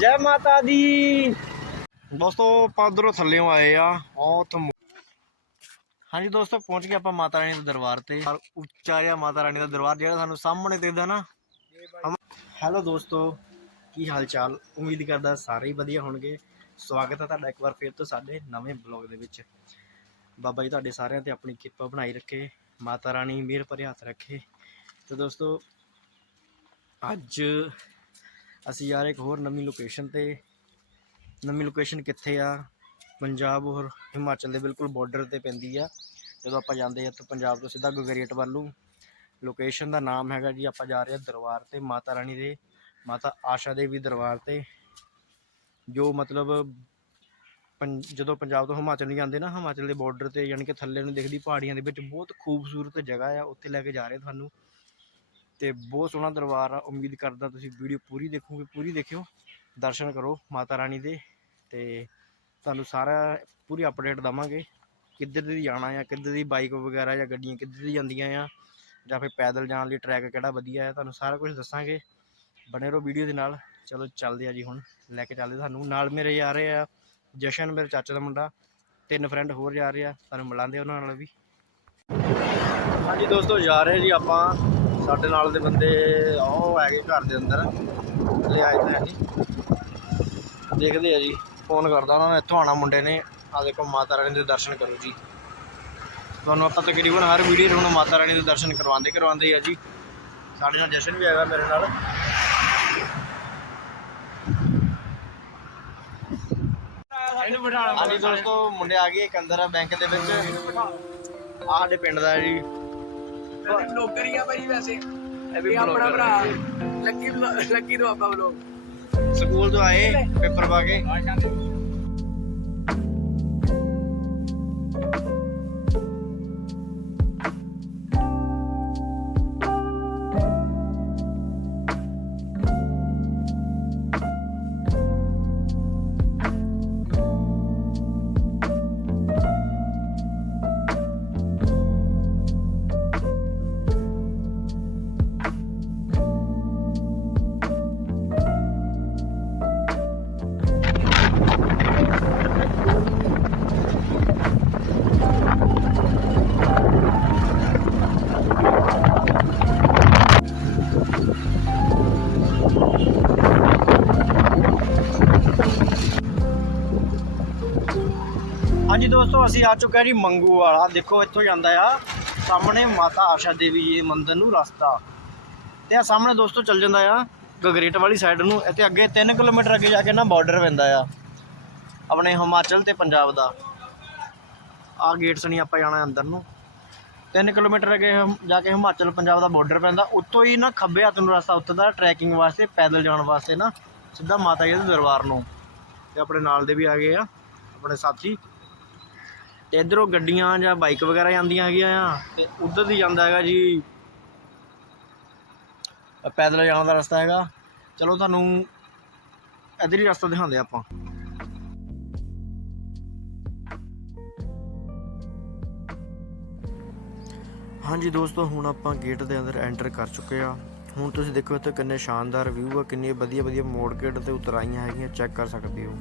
ਜੈ ਮਾਤਾ ਦੀ। ਦੋਸਤੋ, ਆਪਾਂ ਉਧਰੋਂ ਥੱਲੇੋਂ ਆਏ ਆ ਉਹ ਹਾਂਜੀ ਦੋਸਤੋ, ਪਹੁੰਚ ਗਏ ਆਪਾਂ ਮਾਤਾ ਰਾਣੀ ਦੇ ਦਰਬਾਰ ਤੇ। ਔਰ ਉੱਚਾ ਜਿਹਾ ਮਾਤਾ ਰਾਣੀ ਦਾ ਦਰਬਾਰ, ਜਿਹੜਾ ਸਾਨੂੰ ਸਾਹਮਣੇ ਦਿਖਦਾ ਨਾ। ਹੈਲੋ ਦੋਸਤੋ, ਕੀ ਹਾਲ ਚਾਲ ਉਮੀਦ ਕਰਦਾ ਸਾਰੇ ਹੀ ਵਧੀਆ ਹੋਣਗੇ। ਸਵਾਗਤ ਹੈ ਤੁਹਾਡਾ ਇੱਕ ਵਾਰ ਫਿਰ ਤੋਂ ਸਾਡੇ ਨਵੇਂ ਬਲੌਗ ਦੇ ਵਿੱਚ। ਬਾਬਾ ਜੀ, ਤੁਹਾਡੇ ਸਾਰਿਆਂ ਤੇ ਆਪਣੀ ਕਿਰਪਾ ਬਣਾਈ ਰੱਖੇ, ਮਾਤਾ ਰਾਣੀ ਮਿਹਰ ਭਰੇ ਹੱਥ ਰੱਖੇ। ਤੇ ਦੋਸਤੋ, ਅੱਜ ਅਸੀਂ ਯਾਰ ਇੱਕ ਹੋਰ ਨਵੀਂ ਲੋਕੇਸ਼ਨ ਤੇ, ਨਵੀਂ ਲੋਕੇਸ਼ਨ ਕਿੱਥੇ ਆ? ਪੰਜਾਬ ਔਰ ਹਿਮਾਚਲ ਦੇ ਬਿਲਕੁਲ ਬਾਰਡਰ ਤੇ ਪੈਂਦੀ ਆ। ਜਦੋਂ ਆਪਾਂ ਜਾਂਦੇ ਆ ਤਾਂ ਪੰਜਾਬ ਤੋਂ ਸਿੱਧਾ ਗਗਰੇਟ ਵੱਲ ਨੂੰ। ਲੋਕੇਸ਼ਨ ਦਾ ਨਾਮ ਹੈਗਾ ਜੀ, ਆਪਾਂ ਜਾ ਰਹੇ ਆ ਦਰਬਾਰ ਤੇ, ਮਾਤਾ ਰਾਣੀ ਦੇ, ਮਾਤਾ ਆਸ਼ਾ ਦੇਵੀ ਦਰਬਾਰ ਤੇ। ਜੋ ਮਤਲਬ ਪੰ- ਜਦੋਂ ਪੰਜਾਬ ਤੋਂ ਹਿਮਾਚਲ ਨੂੰ ਜਾਂਦੇ ਨਾ, ਹਿਮਾਚਲ ਦੇ ਬਾਰਡਰ ਤੇ, ਯਾਨੀ ਕਿ ਥੱਲੇ ਨੂੰ ਦਿਖਦੀ ਪਹਾੜੀਆਂ ਦੇ ਵਿੱਚ ਬਹੁਤ ਖੂਬਸੂਰਤ ਜਗ੍ਹਾ ਆ, ਉੱਥੇ ਲੈ ਕੇ ਜਾ ਰਹੇ ਤੁਹਾਨੂੰ। ਤੇ ਬਹੁਤ ਸੋਹਣਾ ਦਰਬਾਰ ਆ। ਉਮੀਦ ਕਰਦਾ ਤੁਸੀਂ ਵੀਡੀਓ ਪੂਰੀ ਦੇਖੋਗੇ, ਪੂਰੀ ਦੇਖਿਓ। ਦਰਸ਼ਨ ਕਰੋ ਮਾਤਾ ਰਾਣੀ ਦੇ ਤੇ ਤੁਹਾਨੂੰ ਸਾਰਾ ਪੂਰੀ ਅਪਡੇਟ ਦਵਾਂਗੇ। ਕਿੱਧਰ ਦੀ ਜਾਣਾ ਆ, ਕਿੱਧਰ ਦੀ ਬਾਈਕ ਵਗੈਰਾ ਜਾਂ ਗੱਡੀਆਂ ਕਿੱਧਰ ਦੀ ਜਾਂਦੀਆਂ ਆ, ਜਾਂ ਫਿਰ ਪੈਦਲ ਜਾਣ ਲਈ ਟਰੈਕ ਕਿਹੜਾ ਵਧੀਆ ਆ, ਤੁਹਾਨੂੰ ਸਾਰਾ ਕੁਝ ਦੱਸਾਂਗੇ। ਬਣੇ ਰਹੋ ਵੀਡੀਓ ਦੇ ਨਾਲ। ਚਲੋ ਚੱਲਦੇ ਆ ਜੀ ਹੁਣ, ਲੈ ਕੇ ਚੱਲਦੇ ਤੁਹਾਨੂੰ ਨਾਲ ਮੇਰੇ ਜਾ ਰਹੇ ਆ ਜਸ਼ਨ, ਮੇਰੇ ਚਾਚੇ ਦਾ ਮੁੰਡਾ। ਤਿੰਨ ਫਰੈਂਡ ਹੋਰ ਜਾ ਰਹੇ ਆ, ਤੁਹਾਨੂੰ ਮਿਲਾਂਦੇ ਉਹਨਾਂ ਨਾਲ ਵੀ। ਹਾਂਜੀ ਦੋਸਤੋ, ਜਾ ਰਹੇ ਜੀ ਆਪਾਂ ਸਾਡੇ ਨਾਲ ਦੇ ਬੰਦੇ ਉਹ ਹੈਗੇ ਘਰ ਦੇ ਅੰਦਰ। ਲੈ ਆਏ ਤਾਂ ਹੈ ਨਹੀਂ। ਦੇਖਦੇ ਆ ਜੀ। ਫੋਨ ਕਰਦਾ ਉਹਨਾਂ ਨੇ ਇੱਥੋਂ ਆਣਾ ਮੁੰਡੇ ਨੇ। ਆ ਦੇਖੋ ਮਾਤਾ ਰਾਣੀ ਦੇ ਦਰਸ਼ਨ ਕਰੋ ਜੀ। ਤੁਹਾਨੂੰ ਆਪਾਂ ਤਕਰੀਬਨ ਹਰ ਵੀਡੀਓ ਹੁਣ ਮਾਤਾ ਰਾਣੀ ਦੇ ਦਰਸ਼ਨ ਕਰਵਾਉਂਦੇ ਕਰਵਾਉਂਦੇ ਆ ਜੀ। ਸਾਡੇ ਨਾਲ ਜਸ਼ਨ ਵੀ ਹੈਗਾ ਮੇਰੇ ਨਾਲ। ਹਾਂਜੀ ਦੋਸਤੋ ਮੁੰਡੇ ਆ ਗਏ ਇੱਕ ਅੰਦਰ ਆ ਬੈਂਕ ਦੇ ਵਿੱਚ। ਆਹ ਸਾਡੇ ਪਿੰਡ ਦਾ ਹੈ ਬਲੌਗਰ ਹੀ ਆ ਭਾਈ ਵੈਸੇ। ਇਹ ਆਪਣਾ ਭਰਾ ਲੱਕੀ ਲੱਕੀ ਆਪਾਂ ਬਲੌਗ। ਸਕੂਲ ਤੋਂ ਆਏ ਪੇਪਰ ਪਾ ਕੇ। ਅਸੀਂ ਆ ਚੁੱਕੇ ਜੀ ਮੰਗੂ ਵਾਲਾ। ਦੇਖੋ ਇੱਥੋਂ ਜਾਂਦਾ ਆ। ਸਾਹਮਣੇ ਮਾਤਾ ਆਸ਼ਾ ਦੇਵੀ ਜੀ ਦੇ ਮੰਦਿਰ ਨੂੰ ਰਸਤਾ। ਤੇ ਆ ਸਾਹਮਣੇ ਦੋਸਤੋ ਚੱਲ ਜਾਂਦਾ ਆ ਗਗਰੇਟ ਵਾਲੀ ਸਾਈਡ ਨੂੰ। ਇੱਥੇ ਅੱਗੇ 3 ਕਿਲੋਮੀਟਰ ਅੱਗੇ ਜਾ ਕੇ ਨਾ ਬਾਰਡਰ ਪੈਂਦਾ ਆ। ਆਪਣੇ ਹਿਮਾਚਲ ਤੇ ਪੰਜਾਬ ਦਾ। ਆ ਗੇਟ ਸਣੀ ਆਪਾਂ ਜਾਣਾ ਅੰਦਰ ਨੂੰ। 3 ਕਿਲੋਮੀਟਰ ਅੱਗੇ ਜਾ ਕੇ ਹਿਮਾਚਲ ਪੰਜਾਬ ਦਾ ਬਾਰਡਰ ਪੈਂਦਾ। ਉੱਤੋਂ ਹੀ ਨਾ ਖੱਬੇ ਹੱਥ ਨੂੰ ਰਸਤਾ ਉੱਤੇ ਦਾ ਟਰੈਕਿੰਗ ਵਾਸਤੇ, ਪੈਦਲ ਜਾਣ ਵਾਸਤੇ ਨਾ। ਸਿੱਧਾ ਮਾਤਾ ਜੀ ਦੇ ਦਰਬਾਰ ਨੂੰ। ਤੇ ਆਪਣੇ ਨਾਲ ਦੇ ਵੀ ਆ ਗਏ ਆ। ਆਪਣੇ ਸਾਥੀ। ਤੇ ਇਧਰੋਂ ਗੱਡੀਆਂ ਜਾਂ ਬਾਈਕ ਵਗੈਰਾ ਜਾਂਦੀਆਂ ਹੈਗੀਆਂ ਆ, ਤੇ ਉਧਰ ਦੀ ਜਾਂਦਾ ਹੈਗਾ ਜੀ। ਪੈਦਲ ਜਾਣ ਦਾ ਰਸਤਾ ਹੈਗਾ। ਚਲੋ ਤੁਹਾਨੂੰ ਇਧਰ ਹੀ ਰਸਤਾ ਦਿਖਾਉਂਦੇ ਆਪਾਂ। ਹਾਂਜੀ ਦੋਸਤੋ, ਹੁਣ ਆਪਾਂ ਗੇਟ ਦੇ ਅੰਦਰ ਐਂਟਰ ਕਰ ਚੁੱਕੇ ਆ। ਹੁਣ ਤੁਸੀਂ ਦੇਖੋ ਇੱਥੇ ਕਿੰਨੇ ਸ਼ਾਨਦਾਰ ਵਿਊ ਆ ਕਿੰਨੇ ਵਧੀਆ ਵਧੀਆ ਮੋੜ ਗੇਟ ਤੇ ਉਤਰਾਈਆਂ ਹੈਗੀਆਂ ਚੈੱਕ ਕਰ ਸਕਦੇ ਹੋ।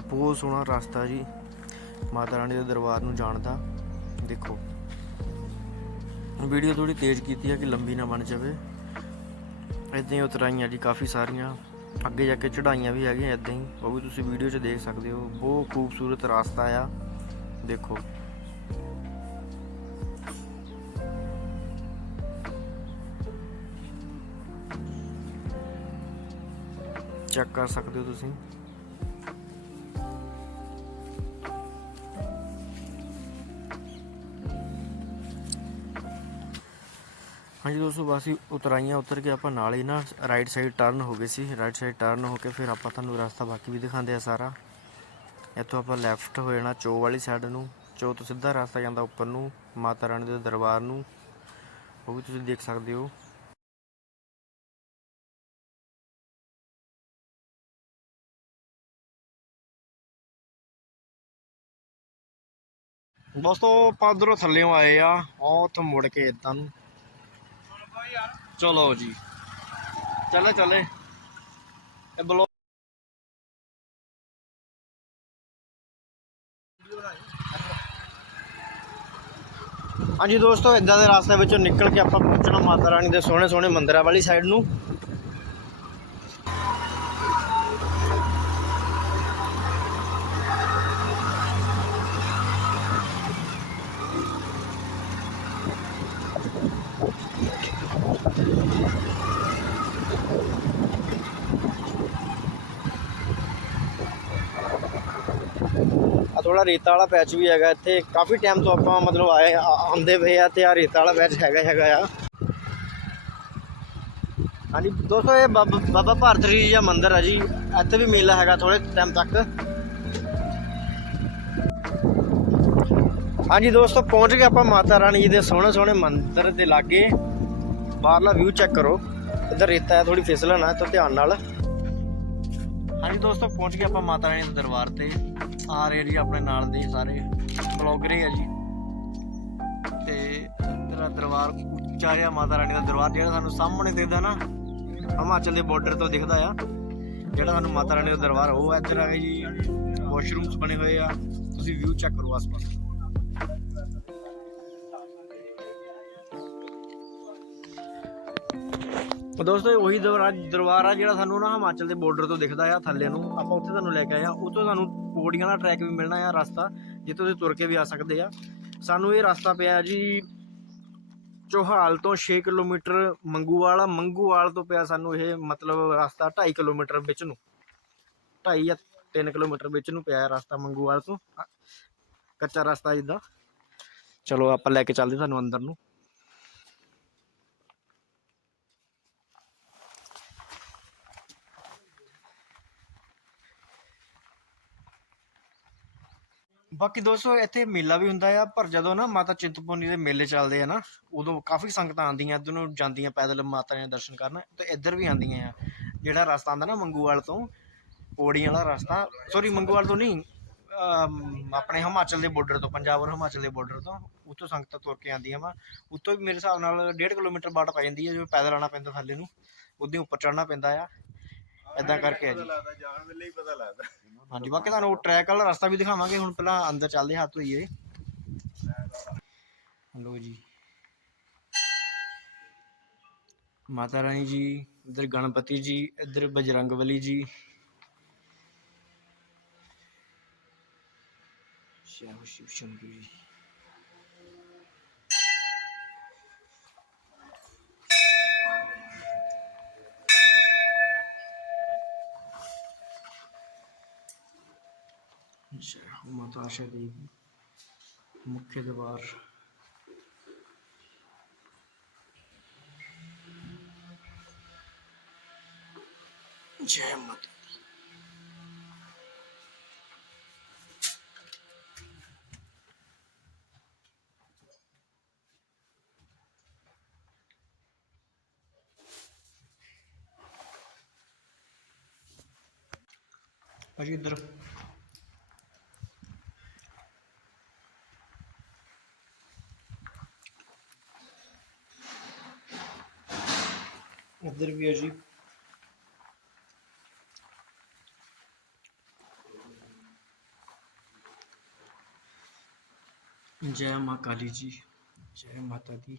ਬਹੁਤ ਸੋਹਣਾ ਰਸਤਾ ਜੀ। ਮਾਤਾ ਰਾਣੀ ਦੇ ਦਰਬਾਰ ਨੂੰ ਜਾਣ ਦਾ ਦੇਖੋ। ਵੀਡੀਓ ਥੋੜੀ ਤੇਜ਼ ਕੀਤੀ ਹੈ ਕਿ ਲੰਬੀ ਨਾ ਬਣ ਜਾਵੇ। ਇਦਾਂ ਹੀ ਉਤਰਾਈਆਂ ਜੀ ਕਾਫੀ ਸਾਰੀਆਂ। ਅੱਗੇ ਜਾ ਕੇ ਚੜਾਈਆਂ ਵੀ ਹੈਗੀਆਂ ਇਦਾਂ ਹੀ। ਉਹ ਵੀ ਤੁਸੀਂ ਵੀਡੀਓ 'ਚ ਦੇਖ ਸਕਦੇ ਹੋ। ਬਹੁਤ ਖੂਬਸੂਰਤ ਰਸਤਾ ਆ। ਦੇਖੋ। ਚੈੱਕ ਕਰ ਸਕਦੇ ਹੋ ਤੁਸੀਂ। ਹਾਂਜੀ ਦੋਸਤੋ, ਬਸ ਹੀ ਉਤਰਾਈਆਂ ਉਤਰ ਕੇ ਆਪਾਂ ਨਾਲ ਹੀ ਨਾ ਰਾਈਟ ਸਾਈਡ ਟਰਨ ਹੋ ਗਏ ਸੀ। ਰਾਈਟ ਸਾਈਡ ਟਰਨ ਹੋ ਕੇ ਫਿਰ ਆਪਾਂ ਤੁਹਾਨੂੰ ਰਸਤਾ ਬਾਕੀ ਵੀ ਦਿਖਾਉਂਦੇ ਆ ਸਾਰਾ। ਇੱਥੋਂ ਆਪਾਂ ਲੈਫਟ ਹੋ ਜਾਣਾ ਚੋ ਵਾਲੀ ਸਾਈਡ ਨੂੰ। ਚੋ ਤੋਂ ਸਿੱਧਾ ਰਸਤਾ ਜਾਂਦਾ ਉੱਪਰ ਨੂੰ, ਮਾਤਾ ਰਾਣੀ ਦੇ ਦਰਬਾਰ ਨੂੰ। ਉਹ ਵੀ ਤੁਸੀਂ ਦੇਖ ਸਕਦੇ ਹੋ। ਦੋਸਤੋ, ਆਪਾਂ ਉਧਰੋਂ ਥੱਲੇੋਂ ਆਏ ਆ। ਉਹ ਉੱਥੋਂ ਮੁੜ ਕੇ ਇਦਾਂ ਨੂੰ। ਚਲੋ ਜੀ। ਚੱਲੇ ਚੱਲੇ। ਇਹ ਬਲੋ ਹਾਂਜੀ ਦੋਸਤੋ ਇਦਾਂ ਦੇ ਰਸਤੇ ਵਿੱਚੋਂ ਨਿਕਲ ਕੇ ਆਪਾਂ ਪਹੁੰਚਣਾ ਮਾਤਾ ਰਾਣੀ ਦੇ ਸੋਹਣੇ ਸੋਹਣੇ ਮੰਦਿਰਾਂ ਵਾਲੀ ਸਾਈਡ ਨੂੰ। ਆ ਰੇਤਾ ਵਾਲਾ ਪੈਚ ਵੀ ਹੈਗਾ ਇੱਥੇ, ਕਾਫੀ ਟਾਈਮ ਤੋਂ ਆਪਾਂ ਮਤਲਬ ਆਏ ਆਉਂਦੇ ਪਏ ਆ ਤੇ ਆ ਰੇਤਾ ਵਾਲਾ ਪੈਚ ਹੈਗਾ ਹੈਗਾ ਆ। ਹਾਂਜੀ, ਦੋਸਤੋ, ਇਹ ਬਾਬਾ ਭਾਰਤ ਜੀ ਦਾ ਮੰਦਿਰ ਆ ਜੀ। ਇੱਥੇ ਵੀ ਮੇਲਾ ਹੈਗਾ ਥੋੜੇ ਟਾਈਮ ਤੱਕ। ਹਾਂਜੀ, ਦੋਸਤੋ, ਪਹੁੰਚ ਗਏ ਆਪਾਂ ਮਾਤਾ ਰਾਣੀ ਜੀ ਦੇ ਸੋਹਣੇ ਸੋਹਣੇ ਮੰਦਿਰ ਦੇ ਲਾਗੇ। ਬਾਹਰਲਾ ਵਿਊ ਚੈੱਕ ਕਰੋ। ਇੱਧਰ ਰੇਤਾ ਹੈ ਥੋੜੀ ਫਿਸਲਣ ਹੈ ਤਾਂ ਧਿਆਨ ਨਾਲ। ਹਾਂਜੀ, ਦੋਸਤੋ, ਪਹੁੰਚ ਗਏ ਆਪਾਂ ਮਾਤਾ ਰਾਣੀ ਦੇ ਦਰਬਾਰ ਤੇ। ਆ ਰਹੇ ਜੀ, ਆਪਣੇ ਨਾਲ ਦੇ ਸਾਰੇ ਬਲੌਗਰ ਹੀ ਆ ਜੀ। ਤੇ ਤੇਰਾ ਦਰਬਾਰ ਉੱਚਾ ਜਿਹਾ ਮਾਤਾ ਰਾਣੀ ਦਾ ਦਰਬਾਰ, ਜਿਹੜਾ ਸਾਨੂੰ ਸਾਹਮਣੇ ਦਿਖਦਾ ਨਾ, ਹਿਮਾਚਲ ਦੇ ਬਾਰਡਰ ਤੋਂ ਦਿਖਦਾ ਆ। ਜਿਹੜਾ ਸਾਨੂੰ ਮਾਤਾ ਰਾਣੀ ਦਾ ਦਰਬਾਰ, ਉਹ ਆ। ਇੱਧਰ ਆ ਗਏ ਜੀ। ਵਾਸ਼ਰੂਮਸ ਬਣੇ ਹੋਏ ਆ। ਤੁਸੀਂ ਵਿਊ ਚੈੱਕ ਕਰੋ ਆਸ-ਪਾਸ। ਦੋਸਤੋ, ਇਹ ਉਹੀ ਦਰਬਾਰ ਦਰਬਾਰ ਆ ਜਿਹੜਾ ਸਾਨੂੰ ਨਾ ਹਿਮਾਚਲ ਦੇ ਬਾਰਡਰ ਤੋਂ ਦਿਖਦਾ ਆ, ਥੱਲੇ ਨੂੰ। ਆਪਾਂ ਉੱਥੇ ਤੁਹਾਨੂੰ ਲੈ ਕੇ ਆਏ ਉਹ ਤੋਂ ਤੁਹਾਨੂੰ ਪੌੜੀਆਂ ਦਾ ਟਰੈਕ ਵੀ ਮਿਲਣਾ ਆ, ਰਸਤਾ, ਜਿੱਥੇ ਤੁਸੀਂ ਤੁਰ ਕੇ ਵੀ ਆ ਸਕਦੇ ਆ। ਸਾਨੂੰ ਇਹ ਰਸਤਾ ਪਿਆ ਜੀ ਚੋਹਾਲ ਤੋਂ 6 ਕਿਲੋਮੀਟਰ, ਮੰਗੂਵਾਲ ਮੰਗੂਵਾਲ ਤੋਂ ਪਿਆ ਸਾਨੂੰ ਇਹ ਮਤਲਬ ਰਸਤਾ 2.5 ਕਿਲੋਮੀਟਰ ਵਿੱਚ ਨੂੰ। 2.5 ਜਾਂ 3 ਕਿਲੋਮੀਟਰ ਵਿੱਚ ਨੂੰ ਪਿਆ ਰਸਤਾ ਮੰਗੂਵਾਲ ਤੋਂ। ਕੱਚਾ ਰਸਤਾ ਜਿੱਦਾਂ। ਚਲੋ, ਆਪਾਂ ਲੈ ਕੇ ਚੱਲਦੇ ਸਾਨੂੰ ਅੰਦਰ ਨੂੰ। ਬਾਕੀ ਦੋਸਤੋ, ਇੱਥੇ ਮੇਲਾ ਵੀ ਹੁੰਦਾ ਆ, ਪਰ ਜਦੋਂ ਨਾ ਮਾਤਾ ਚਿੰਤਪੁਰਨੀ ਦੇ ਮੇਲੇ ਚੱਲਦੇ ਆ ਨਾ, ਉਦੋਂ ਕਾਫੀ ਸੰਗਤਾਂ ਆਉਂਦੀਆਂ, ਇੱਧਰ ਨੂੰ ਜਾਂਦੀਆਂ ਪੈਦਲ ਮਾਤਾ ਦੇ ਦਰਸ਼ਨ ਕਰਨ, ਤੇ ਇੱਧਰ ਵੀ ਆਉਂਦੀਆਂ ਆ। ਜਿਹੜਾ ਰਸਤਾ ਆਉਂਦਾ ਨਾ ਮੰਗੂਵਾਲ ਤੋਂ, ਪੌੜੀਆਂ ਵਾਲਾ ਰਸਤਾ ਸੌਰੀ ਮੰਗੂਵਾਲ ਤੋਂ ਨਹੀਂ ਆਪਣੇ ਹਿਮਾਚਲ ਦੇ ਬਾਰਡਰ ਤੋਂ, ਪੰਜਾਬ ਔਰ ਹਿਮਾਚਲ ਦੇ ਬਾਰਡਰ ਤੋਂ, ਉੱਥੋਂ ਸੰਗਤਾਂ ਤੁਰ ਕੇ ਆਉਂਦੀਆਂ ਵਾ। ਉੱਥੋਂ ਵੀ ਮੇਰੇ ਹਿਸਾਬ ਨਾਲ 1.5 ਕਿਲੋਮੀਟਰ ਬਾਟ ਪੈ ਜਾਂਦੀ ਹੈ ਜੋ ਪੈਦਲ ਆਉਣਾ ਪੈਂਦਾ ਥੱਲੇ ਨੂੰ, ਉਹਦੇ ਉੱਪਰ ਚੜ੍ਹਨਾ ਪੈਂਦਾ ਆ। ਇਦਾਂ ਕਰਕੇ ਆ ਜੀ। ਲੱਗਦਾ, ਜਾਣ ਵੇਲੇ ਹੀ ਪਤਾ ਲੱਗਦਾ। ਹਾਂਜੀ, ਬਾਕੀ ਤੁਹਾਨੂੰ ਟਰੈਕ ਵਾਲਾ ਰਸਤਾ ਵੀ ਦਿਖਾਵਾਂਗੇ, ਹੁਣ ਪਹਿਲਾਂ ਅੰਦਰ ਚੱਲਦੇ ਹੱਥ ਹੋਈਏ ਲੋ ਜੀ। ਮਾਤਾ ਰਾਣੀ ਜੀ, ਇੱਧਰ ਗਣਪਤੀ ਜੀ, ਇੱਧਰ ਬਜਰੰਗਬਲੀ ਜੀ। Shiv Shankar ji. tavşa değil. Mukkeli var. Cehennet. Acı giderim. इधर भी अजीब जय माँ काली जी जय माता दी।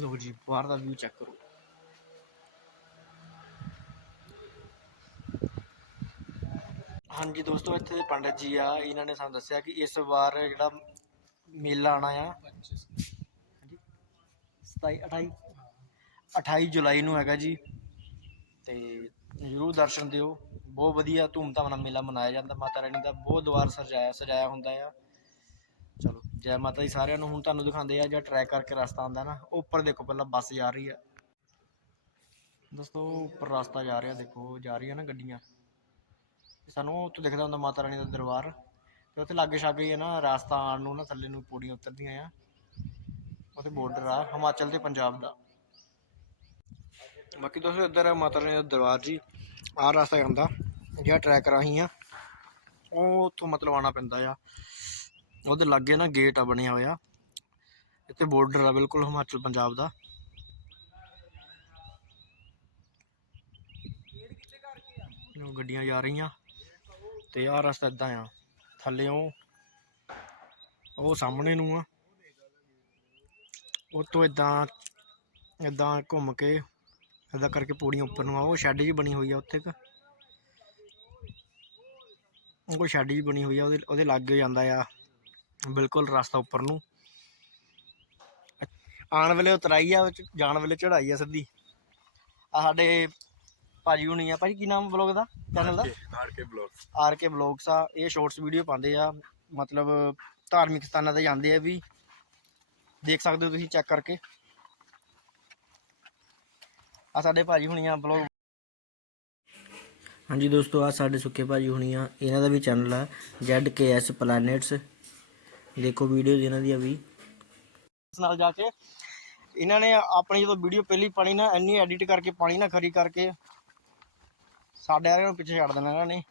ਲੋ ਜੀ ਬਾਹਰ ਦਾ ਵਿਊ ਚੈੱਕ ਕਰੋ ਹਾਂਜੀ, ਦੋਸਤੋ, ਇੱਥੇ ਦੇ ਪੰਡਤ ਜੀ ਆ, ਇਹਨਾਂ ਨੇ ਸਾਨੂੰ ਦੱਸਿਆ ਕਿ ਇਸ ਵਾਰ ਜਿਹੜਾ ਮੇਲਾ ਆਣਾ ਆ 27 28 28 ਜੁਲਾਈ ਨੂੰ ਹੈਗਾ ਜੀ, ਤੇ ਜ਼ਰੂਰ ਦਰਸ਼ਨ ਦਿਓ। ਬਹੁਤ ਵਧੀਆ ਧੂਮਧਾਮ ਨਾਲ ਮੇਲਾ ਮਨਾਇਆ ਜਾਂਦਾ, ਮਾਤਾ ਰਾਣੀ ਦਾ ਬਹੁਤ ਦਵਾਰ ਸਜਾਇਆ ਸਜਾਇਆ ਹੁੰਦਾ ਆ। ਜੈ ਮਾਤਾ ਦੀ ਸਾਰਿਆਂ ਨੂੰ ਹੁਣ ਤੁਹਾਨੂੰ ਦਿਖਾਉਂਦੇ ਆ ਜਿਹੜਾ ਟਰੈਕ ਕਰਕੇ ਰਸਤਾ ਆਉਂਦਾ ਨਾ ਉੱਪਰ ਦੇਖੋ ਪਹਿਲਾਂ ਬੱਸ ਜਾ ਰਹੀ ਆ। ਦੋਸਤੋ, ਉੱਪਰ ਰਸਤਾ ਜਾ ਰਿਹਾ, ਦੇਖੋ ਜਾ ਰਹੀਆਂ ਨਾ ਗੱਡੀਆਂ। ਸਾਨੂੰ ਉੱਥੋਂ ਦਿਖਦਾ ਹੁੰਦਾ ਮਾਤਾ ਰਾਣੀ ਦਾ ਦਰਬਾਰ। ਤੇ ਉੱਥੇ ਲਾਗੇ ਛਾਗੇ ਹੀ ਹੈ ਨਾ, ਰਸਤਾ ਆਉਣ ਨੂੰ ਨਾ, ਥੱਲੇ ਨੂੰ ਪੌੜੀਆਂ ਉਤਰਦੀਆਂ ਆ। ਉੱਥੇ ਬਾਰਡਰ ਆ, ਹਿਮਾਚਲ ਤੇ ਪੰਜਾਬ ਦਾ। ਬਾਕੀ ਦੋਸਤੋ, ਇੱਧਰ ਹੈ ਮਾਤਾ ਰਾਣੀ ਦਾ ਦਰਬਾਰ ਜੀ। ਆਹ ਰਸਤਾ ਜਾਂਦਾ, ਜਿਹੜਾ ਟਰੈਕ ਰਾਹੀਂ ਆ ਉਹ ਉੱਥੋਂ ਮਤਲਬ ਆਉਣਾ ਪੈਂਦਾ ਆ। ਉਹਦੇ ਲਾਗੇ ਨਾ ਗੇਟ ਆ ਬਣਿਆ ਹੋਇਆ। ਇੱਥੇ ਬਾਰਡਰ ਆ ਬਿਲਕੁਲ ਹਿਮਾਚਲ ਪੰਜਾਬ ਦਾ। ਉਹ ਗੱਡੀਆਂ ਜਾ ਰਹੀਆਂ ਤੇ ਆਹ ਰਸਤਾ ਇਦਾਂ ਆ। ਥੱਲੇ ਉਹ ਉਹ ਸਾਹਮਣੇ ਨੂੰ ਆ। ਉਹ ਤੋਂ ਇਦਾਂ ਇਦਾਂ ਘੁੰਮ ਕੇ, ਇਦਾਂ ਕਰਕੇ ਪੌੜੀਆਂ ਉੱਪਰ ਨੂੰ ਆ। ਉਹ ਸ਼ੈੱਡ ਜੀ ਬਣੀ ਹੋਈ ਆ ਉੱਥੇ ਇੱਕ। ਉਹ ਕੋਈ ਸ਼ੈਡ ਜੀ ਬਣੀ ਹੋਈ ਆ, ਉਹਦੇ ਉਹਦੇ ਲਾਗੇ ਜਾਂਦਾ ਆ। ਬਿਲਕੁਲ ਰਸਤਾ ਉੱਪਰ ਨੂੰ। ਆਉਣ ਵੇਲੇ ਉਤਰਾਈ ਆ ਵਿੱਚ ਜਾਣ ਵੇਲੇ ਚੜਾਈ ਆ ਸਿੱਧੀ। ਆ ਸਾਡੇ ਭਾਜੀ ਹੁਣੀ ਆ। ਭਾਜੀ ਕੀ ਨਾਮ ਬਲੌਗ ਦਾ? ਚੈਨਲ ਦਾ? R K blog R K blogs ਆ। ਇਹ ਸ਼ਾਰਟਸ ਵੀਡੀਓ ਪਾਉਂਦੇ ਆ। ਮਤਲਬ ਧਾਰਮਿਕ ਸਥਾਨਾਂ ਤੇ ਜਾਂਦੇ ਆ ਵੀ। ਦੇਖ ਸਕਦੇ ਹੋ ਤੁਸੀਂ ਚੈੱਕ ਕਰਕੇ। ਆ ਸਾਡੇ ਭਾਜੀ ਹੁਣੀ ਆ ਬਲੌਗ ਹਾਂਜੀ ਦੋਸਤੋ ਆ ਸਾਡੇ ਸੁੱਕੇ ਭਾਜੀ ਹੁਣੀ ਆ। ਇਹਨਾਂ ਦਾ ਵੀ ਚੈਨਲ ਆ। ZKS Planets ਦੇਖੋ ਵੀਡੀਓ ਇਹਨਾਂ ਦੀਆਂ ਵੀ। ਨਾਲ ਜਾ ਕੇ ਇਹਨਾਂ ਨੇ ਆਪਣੀ ਜਦੋਂ ਵੀਡੀਓ ਪਹਿਲੀ ਪਾਣੀ ਨਾ ਇੰਨੀ ਐਡਿਟ ਕਰਕੇ ਪਾਣੀ ਨਾ ਖਰੀ ਕਰਕੇ ਸਾਡੇ ਵਾਲਿਆਂ ਨੂੰ ਪਿੱਛੇ ਛੱਡ ਦੇਣਾ ਇਹਨਾਂ ਨੇ।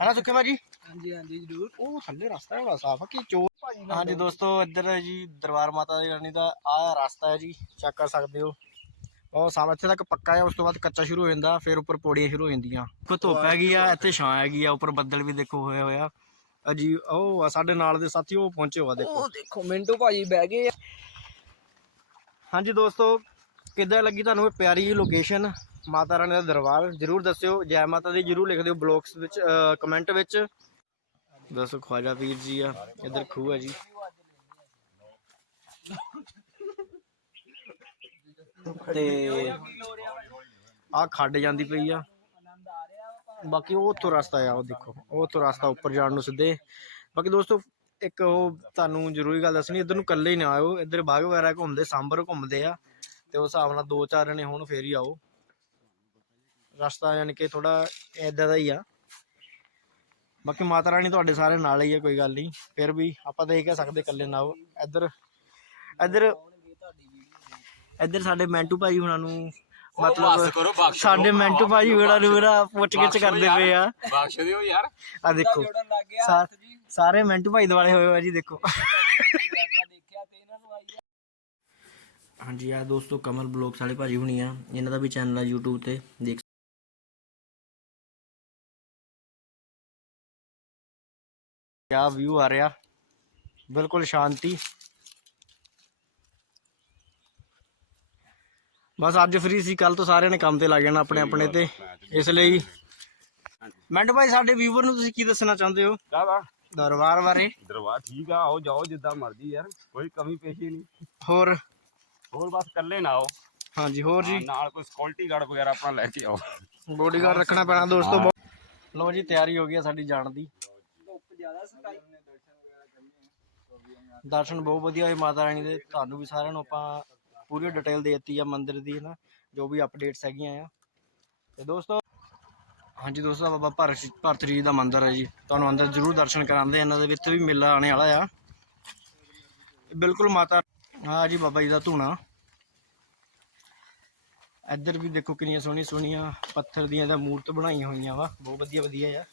ਹਨਾ ਸੁੱਕੇ ਭਾਜੀ? ਹਾਂਜੀ ਹਾਂਜੀ ਜਰੂਰ। ਉਹ ਥੱਲੇ ਰਸਤਾ ਹੈ ਬੜਾ ਸਾਫ਼ ਆ ਕਿ ਚੋਰ ਹਾਂਜੀ ਦੋਸਤੋ ਇੱਧਰ ਹੈ ਜੀ ਦਰਬਾਰ ਮਾਤਾ ਦੀ ਰਾਣੀ ਦਾ ਆਹ ਰਸਤਾ ਹੈ ਜੀ ਚੈੱਕ ਕਰ ਸਕਦੇ ਹੋ। ਉਹ ਸਾਹਮਣੇ ਇੱਥੇ ਤੱਕ ਪੱਕਾ ਹੈ ਉਸ ਤੋਂ ਬਾਅਦ ਕੱਚਾ ਸ਼ੁਰੂ ਹੋ ਜਾਂਦਾ ਫਿਰ ਉੱਪਰ ਪੌੜੀਆਂ ਸ਼ੁਰੂ ਹੋ ਜਾਂਦੀਆਂ। ਕੋ ਧੁੱਪ ਹੈਗੀ ਆ ਇੱਥੇ ਛਾਂ ਹੈਗੀ ਆ ਉੱਪਰ ਬੱਦਲ ਵੀ ਦੇਖੋ ਹੋਇਆ ਹੋਇਆ। ਅਜੀ ਉਹ ਸਾਡੇ ਨਾਲ ਦੇ ਸਾਥੀ ਉਹ ਪਹੁੰਚੇ ਹੋਆ ਦੇਖੋ। ਉਹ ਦੇਖੋ ਮਿੰਟੂ ਭਾਜੀ ਬਹਿ ਗਏ ਆ। ਹਾਂਜੀ ਦੋਸਤੋ ਕਿੱਦਾਂ ਲੱਗੀ ਤੁਹਾਨੂੰ ਇਹ ਪਿਆਰੀ ਜਿਹੀ ਲੋਕੇਸ਼ਨ ਮਾਤਾ ਰਾਣੀ ਦਾ ਦਰਬਾਰ? ਜਰੂਰ ਦੱਸਿਓ ਜੈ ਮਾਤਾ ਦੀ ਜਰੂਰ ਲਿਖ ਦਿਓ ਬਲੌਗਸ ਵਿੱਚ ਕਮੈਂਟ ਵਿੱਚ। ਦੱਸੋ ਖਵਾਜਾ ਵੀਰ ਜੀ ਆ ਇੱਧਰ ਖੂਹ ਹੈ ਜੀ। ਤੇ ਆ ਖੱਡ ਜਾਂਦੀ ਪਈ ਆ। ਬਾਕੀ ਉਹ ਉੱਥੋਂ ਰਸਤਾ ਆ, ਉਹ ਦੇਖੋ, ਉਹ ਉੱਥੋਂ ਰਸਤਾ ਉੱਪਰ ਜਾਣ ਨੂੰ ਸਿੱਧੇ। ਬਾਕੀ ਦੋਸਤੋ, ਇੱਕ ਉਹ ਤੁਹਾਨੂੰ ਜ਼ਰੂਰੀ ਗੱਲ ਦੱਸਣੀ, ਇੱਧਰ ਨੂੰ ਇਕੱਲੇ ਹੀ ਨਾ ਆਇਓ, ਇੱਧਰ ਬਾਗ ਵਗੈਰਾ ਘੁੰਮਦੇ, ਸਾਂਬਰ ਘੁੰਮਦੇ ਆ, ਤੇ ਉਸ ਹਿਸਾਬ ਨਾਲ ਦੋ ਚਾਰ ਜਣੇ ਹੋਣ, ਫੇਰ ਹੀ ਆਓ। ਰਸਤਾ ਯਾਨੀ ਕਿ ਥੋੜਾ ਇਦਾਂ ਦਾ ਹੀ ਆ। ਬਾਕੀ ਮਾਤਾ ਰਾਣੀ ਤੁਹਾਡੇ ਸਾਰੇ ਨਾਲ ਹੀ ਆ, ਕੋਈ ਗੱਲ ਨਹੀਂ, ਫਿਰ ਵੀ ਆਪਾਂ ਦੇਖ ਕੇ ਸਕਦੇ ਇਕੱਲੇ ਨਾ ਆਓ। ਇੱਧਰ ਇੱਧਰ ਇੱਧਰ ਸਾਡੇ ਮੈਂਟੂ ਭਾਈ ਹੁਣਾਂ ਨੂੰ ਮਤਲਬ ਸਾਡੇ ਮੈਂਟੂ ਭਾਈ ਹੁਣਾਂ ਨੂੰ ਮੇਰਾ ਪੁੱਛ ਗਿੱਛ ਕਰਦੇ ਪਏ ਆ। ਬਖਸ਼ ਦਿਓ ਯਾਰ। ਆ ਦੇਖੋ ਸਾਰੇ ਮੈਂਟੂ ਭਾਈ ਦੁਆਲੇ ਹੋਏ ਆ ਜੀ ਦੇਖੋ। ਹਾਂਜੀ ਆ ਦੋਸਤੋ ਕਮਲ ਬਲੌਗਸ ਵਾਲੇ ਭਾਜੀ ਹੁਣੀ ਆ। ਇਹਨਾਂ ਦਾ ਵੀ ਚੈਨਲ ਆ YouTube ਤੇ। ਦੇਖ ਕਿਆ ਵਿਊ ਆ ਰਿਹਾ। ਬਿਲਕੁਲ ਸ਼ਾਂਤੀ। ਬਸ ਅੱਜ ਫ੍ਰੀ ਸੀ ਕੱਲ ਤੋਂ ਸਾਰਿਆਂ ਨੇ ਕੰਮ ਤੇ ਲੱਗ ਜਾਣਾ ਆਪਣੇ ਆਪਣੇ ਤੇ। ਇਸ ਲਈ ਮੈਂਟ ਭਾਈ ਸਾਡੇ ਵੀਵਰ ਨੂੰ ਤੁਸੀਂ ਕੀ ਦੱਸਣਾ ਚਾਹੁੰਦੇ ਹੋ? ਕਾਹਦਾ ਦਰਬਾਰ ਬਾਰੇ। ਦਰਬਾਰ ਠੀਕ ਆ ਆਓ ਜਾਓ ਜਿੱਦਾਂ ਮਰਜ਼ੀ ਯਾਰ ਕੋਈ ਕਮੀ ਪੇਸ਼ੀ ਨਹੀਂ। ਹੋਰ? ਹੋਰ ਬਸ ਇਕੱਲੇ ਨਾ ਆਓ। ਹਾਂਜੀ ਹੋਰ ਜੀ? ਨਾਲ ਕੋਈ ਸਕਿਉਰਟੀ ਗਾਰਡ ਵਗੈਰਾ ਆਪਣਾ ਲੈ ਕੇ ਆਓ। ਬੋਡੀਗਾਰਡ ਰੱਖਣਾ ਪੈਣਾ ਦੋਸਤੋ ਲੋ ਜੀ ਤਿਆਰੀ ਹੋ ਗਈ ਆ ਸਾਡੀ ਜਾਣ ਦੀ। ਦਰਸ਼ਨ ਬਹੁਤ ਵਧੀਆ ਹੋਏ ਮਾਤਾ ਰਾਣੀ ਦੇ। ਤੁਹਾਨੂੰ ਵੀ ਸਾਰਿਆਂ ਨੂੰ ਆਪਾਂ ਪੂਰੀ ਡਿਟੇਲ ਦੇ ਦਿੱਤੀ ਆ ਮੰਦਿਰ ਦੀ ਨਾ ਜੋ ਵੀ ਅਪਡੇਟਸ ਹੈਗੀਆਂ ਆ। ਤੇ ਦੋਸਤੋ, ਹਾਂਜੀ ਦੋਸਤੋ, ਬਾਬਾ ਭਰਤ ਭਰਤ ਜੀ ਦਾ ਮੰਦਿਰ ਹੈ ਜੀ। ਤੁਹਾਨੂੰ ਅੰਦਰ ਜ਼ਰੂਰ ਦਰਸ਼ਨ ਕਰਾਉਂਦੇ ਇਹਨਾਂ ਦੇ ਵਿੱਚ ਵੀ ਮੇਲਾ ਆਣੇ ਵਾਲਾ ਆ। ਬਿਲਕੁਲ ਮਾਤਾ ਹਾਂ ਜੀ ਬਾਬਾ ਜੀ ਦਾ ਧੂਣਾ। ਇੱਧਰ ਵੀ ਦੇਖੋ ਕਿੰਨੀਆਂ ਸੋਹਣੀਆਂ ਸੋਹਣੀਆਂ ਪੱਥਰ ਦੀਆਂ ਦਾ ਮੂਰਤ ਬਣਾਈਆਂ ਹੋਈਆਂ ਵਾ, ਬਹੁਤ ਵਧੀਆ ਵਧੀਆ ਆ।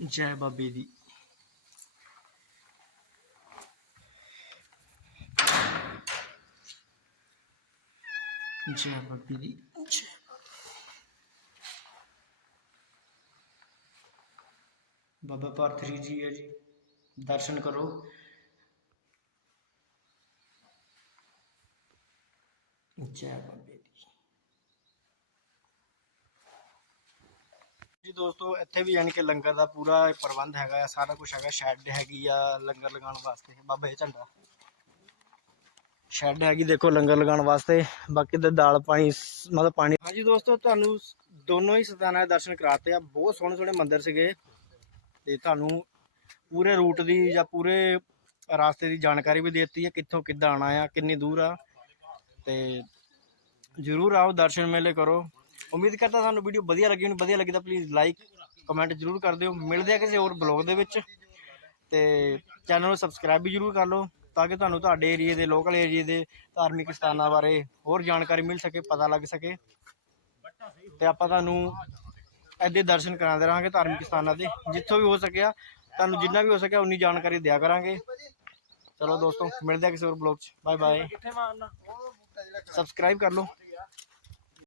ਜੈ ਬਾਬੇ ਦੀ ਜੈ ਬਾਬੇ ਦੀ ਜੈ ਬਾਬਾ ਭਾਰਤਰੀ ਜੀ ਹੈ ਜੀ ਦਰਸ਼ਨ ਕਰੋ ਜੈ ਬਾਬੇ ਦੀ ਦੋਸਤੋ, ਇੱਥੇ ਵੀ ਯਾਨੀ ਕਿ ਲੰਗਰ ਦਾ ਪੂਰਾ ਪ੍ਰਬੰਧ ਹੈਗਾ ਆ, ਸਾਰਾ ਕੁਝ ਹੈਗਾ, ਸ਼ੈੱਡ ਹੈਗੀ ਆ ਲੰਗਰ ਲਗਾਉਣ ਵਾਸਤੇ, ਬਾਬਾ ਇਹ ਝੰਡਾ। ਸ਼ੈੱਡ ਹੈਗੀ ਦੇਖੋ ਲੰਗਰ ਲਗਾਉਣ ਵਾਸਤੇ, ਬਾਕੀ ਤੇ ਦਾਲ ਪਾਣੀ, ਮਤਲਬ ਪਾਣੀ ਹਾਂਜੀ ਦੋਸਤੋ, ਤੁਹਾਨੂੰ ਦੋਨੋਂ ਹੀ ਸਥਾਨਾਂ ਦੇ ਦਰਸ਼ਨ ਕਰਾਤੇ ਆ, ਬਹੁਤ ਸੋਹਣੇ ਸੋਹਣੇ ਮੰਦਿਰ ਸੀਗੇ ਤੇ ਤੁਹਾਨੂੰ ਪੂਰੇ ਰੂਟ ਦੀ ਜਾਂ ਪੂਰੇ ਰਾਸਤੇ ਦੀ ਜਾਣਕਾਰੀ ਵੀ ਦੇ ਦਿੱਤੀ ਹੈ ਕਿੱਥੋਂ ਕਿੱਦਾਂ ਆਣਾ ਆ, ਕਿੰਨੀ ਦੂਰ ਆ ਤੇ ਜ਼ਰੂਰ ਆਓ, ਦਰਸ਼ਨ ਮੇਲੇ ਕਰੋ। ਉਮੀਦ ਕਰਦਾ ਤੁਹਾਨੂੰ ਵੀਡੀਓ ਵਧੀਆ ਲੱਗੀ ਹੋਣੀ ਵਧੀਆ ਲੱਗੀ ਤਾਂ ਪਲੀਜ਼ ਲਾਈਕ ਕਮੈਂਟ ਜਰੂਰ ਕਰ ਦਿਓ। ਮਿਲਦੇ ਆ ਕਿਸੇ ਹੋਰ ਬਲੌਗ ਦੇ ਵਿੱਚ ਤੇ ਚੈਨਲ ਨੂੰ ਸਬਸਕ੍ਰਾਈਬ ਵੀ ਜਰੂਰ ਕਰ ਲਓ ਤਾਂ ਕਿ ਤੁਹਾਨੂੰ ਤੁਹਾਡੇ ਏਰੀਏ ਦੇ ਲੋਕਲ ਏਰੀਏ ਦੇ ਧਾਰਮਿਕ ਸਥਾਨਾਂ ਬਾਰੇ ਹੋਰ ਜਾਣਕਾਰੀ ਮਿਲ ਸਕੇ ਪਤਾ ਲੱਗ ਸਕੇ। ਤੇ ਆਪਾਂ ਤੁਹਾਨੂੰ ਐਦੇ ਦਰਸ਼ਨ ਕਰਾਉਂਦੇ ਰਹਾਂਗੇ ਧਾਰਮਿਕ ਸਥਾਨਾਂ ਦੇ। ਜਿੱਥੋਂ ਵੀ ਹੋ ਸਕਿਆ ਤੁਹਾਨੂੰ ਜਿੰਨਾ ਵੀ ਹੋ ਸਕਿਆ ਉਨੀ ਜਾਣਕਾਰੀ ਦਿਆ ਕਰਾਂਗੇ। ਚਲੋ ਦੋਸਤੋ ਮਿਲਦੇ ਆ ਕਿਸੇ ਹੋਰ ਬਲੌਗ 'ਚ। ਬਾਏ ਬਾਏ ਸਬਸਕ੍ਰਾਈਬ ਕਰ ਲਓ।